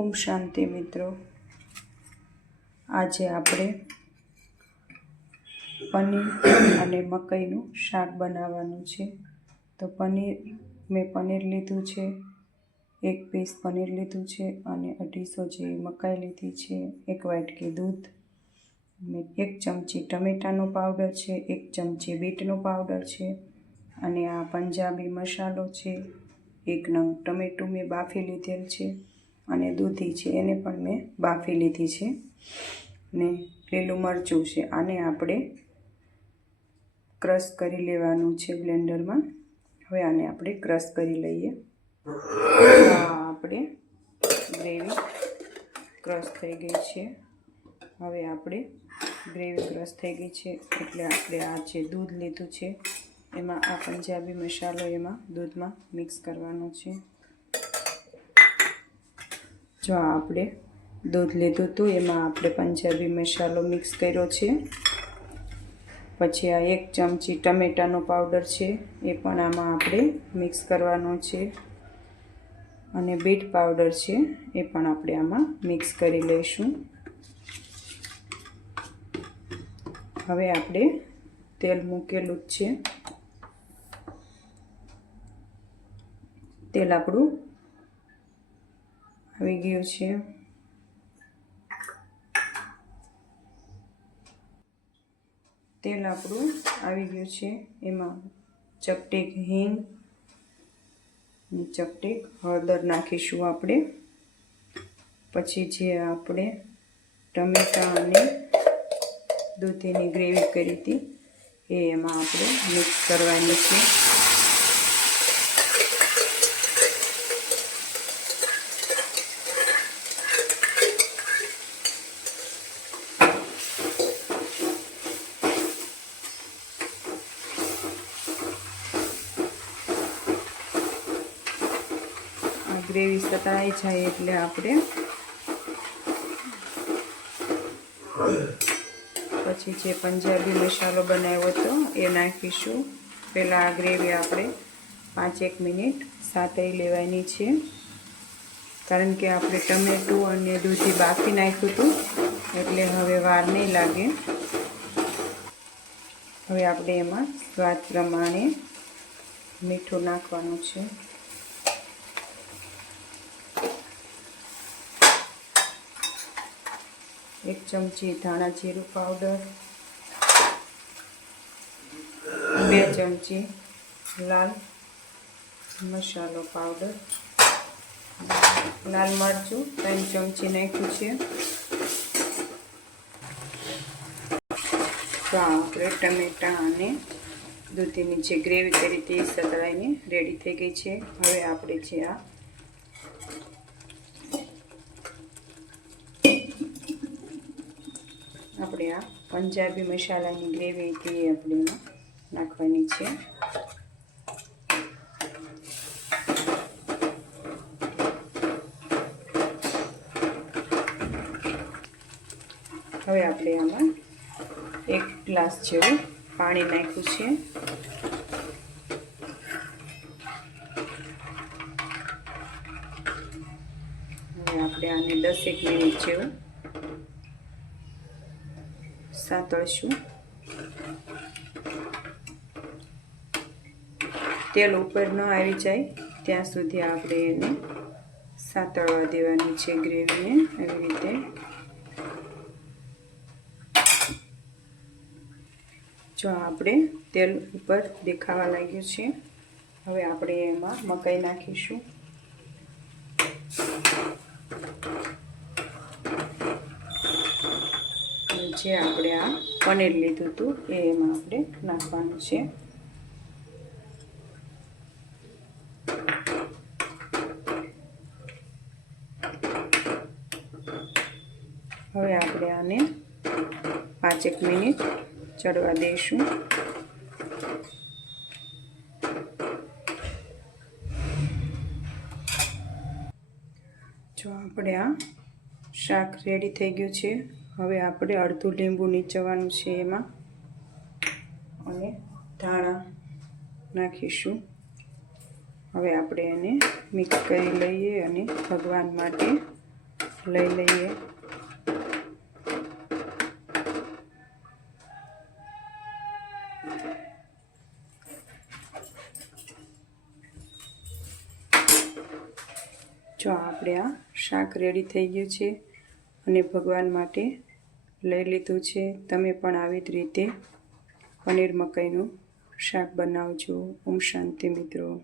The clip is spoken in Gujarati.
ઓમ શાંતિ મિત્રો. આજે આપણે પનીર અને મકાઈનું શાક બનાવવાનું છે. તો પનીર, મેં પનીર લીધું છે, એક પીસ પનીર લીધું છે અને અઢીસો જેવી મકાઈ લીધી છે, એક વાટકી દૂધ એક ચમચી ટમેટાનો પાવડર છે, એક ચમચી બીટનો પાવડર છે, અને આ પંજાબી મસાલો છે, એક નંગ ટમેટું મેં બાફી લીધેલ છે. અને દૂધી છે, એને પણ મેં બાફી લીધી છે. ને લીલું મરચું છે, આને આપણે ક્રશ કરી લેવાનું છે બ્લેન્ડરમાં. હવે આને આપણે ક્રશ કરી લઈએ. આપણે ગ્રેવી ક્રશ થઈ ગઈ છે. હવે આપણે ગ્રેવી ક્રશ થઈ ગઈ છે, એટલે આપણે આ જે દૂધ લીધું છે, એમાં આ પંજાબી મસાલો એમાં દૂધમાં મિક્સ કરવાનો છે. જો આપણે દૂધ લીધું હતું, એમાં આપણે પંજાબી મસાલો મિક્સ કર્યો છે. પછી આ એક ચમચી ટમેટાનો પાવડર છે, એ પણ આમાં આપણે મિક્સ કરવાનો છે. અને બીટ પાવડર છે, એ પણ આપણે આમાં મિક્સ કરી લઈશું. હવે આપણે તેલ મૂકેલું જ છે. તેલ આપણું આવી ગયું છે. તેલ આપણું આવી ગયું છે. એમાં ચપટીક હિંગ ચપટીક હળદર નાખીશું આપણે. પછી જે આપણે ટમેટાં અને દૂધીની ગ્રેવી કરી હતી, એ એમાં આપણે મિક્સ કરવાની છે. ગ્રેવી સતળાઈ જાય એટલે આપણે પછી જે પંજાબી મસાલો બનાવ્યો હતો, એ નાખીશું. પહેલાં આ ગ્રેવી આપણે પાંચેક મિનિટ સાતરી લેવાની છે. કારણ કે આપણે ટમેટું અને દૂધી બાફી નાખ્યું હતું, એટલે હવે વાર નહીં લાગે. હવે આપણે એમાં સ્વાદ પ્રમાણે મીઠું નાખવાનું છે. એક ચમચી ધાણા જીરું પાવડર બે ચમચી લાલ મસાલો પાવડર લાલ મરચું ત્રણ ચમચી નાખ્યું છે. તો આપણે ટમેટાં અને દૂધીની જે ગ્રેવી કરી એ સતળાઈને રેડી થઈ ગઈ છે. હવે આપણે જે આ આપણે આ પંજાબી મસાલાની ગ્રેવી તે આપણે નાખવાની છે. હવે આપણે આમાં એક ગ્લાસ જેવું પાણી નાખ્યું છે. હવે આપણે આને દસેક મિનિટ જેવું સાતળશું. તેલ ઉપર ન આવી જાય, ત્યાં સુધી આપણે એને સાતળવા દેવાની છે ગ્રેવીને એવી રીતે. જો આપણે તેલ ઉપર દેખાવા લાગ્યું છે, હવે આપણે એમાં મકાઈ નાખીશું. જે આપણે આ પનીર લીધું હતું એ એમાં આપણે નાખવાનું છે. હવે આપણે આને પાંચેક મિનિટ ચડવા દઈશું. જો આપણે આ શાક રેડી થઈ ગયું છે. હવે આપણે અડધું લીંબુ નીચવાનું છે એમાં. અને ધાણા નાખીશું. હવે આપણે એને મિક્સ કરી લઈએ અને ભગવાન માટે લઈ લઈએ. જો આપણે આ શાક રેડી થઈ ગયું છે અને ભગવાન માટે લઈ લીધું છે. તમે પણ આવી જ રીતે પનીર મકાઈનું શાક બનાવજો. ઓમ શાંતિ મિત્રો.